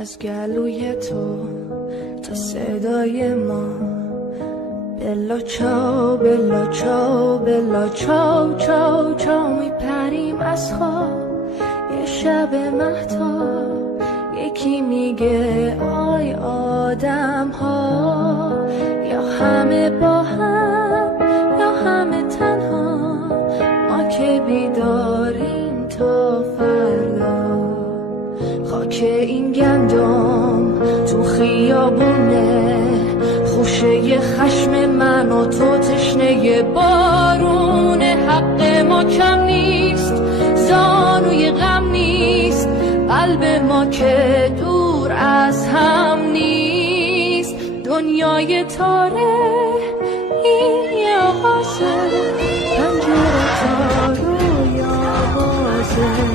از گلوی تو تا صدای ما، بلا چاو بلا چاو بلا چاو چاو چاو میپریم از خواب یه شب مهتاب. یکی میگه آی آدم ها، یا همه با هم یا همه تنها، ما که بیداریم تا فردا. خاک این گندم تو خیابونه، خوشه خشم من و تو تشنه بارونه. حق ما کم نیست، زانوی غم نیست، قلب ما که دور از هم نیست. دنیای تاره این یه آغازه، پنجره تا روی آوازه.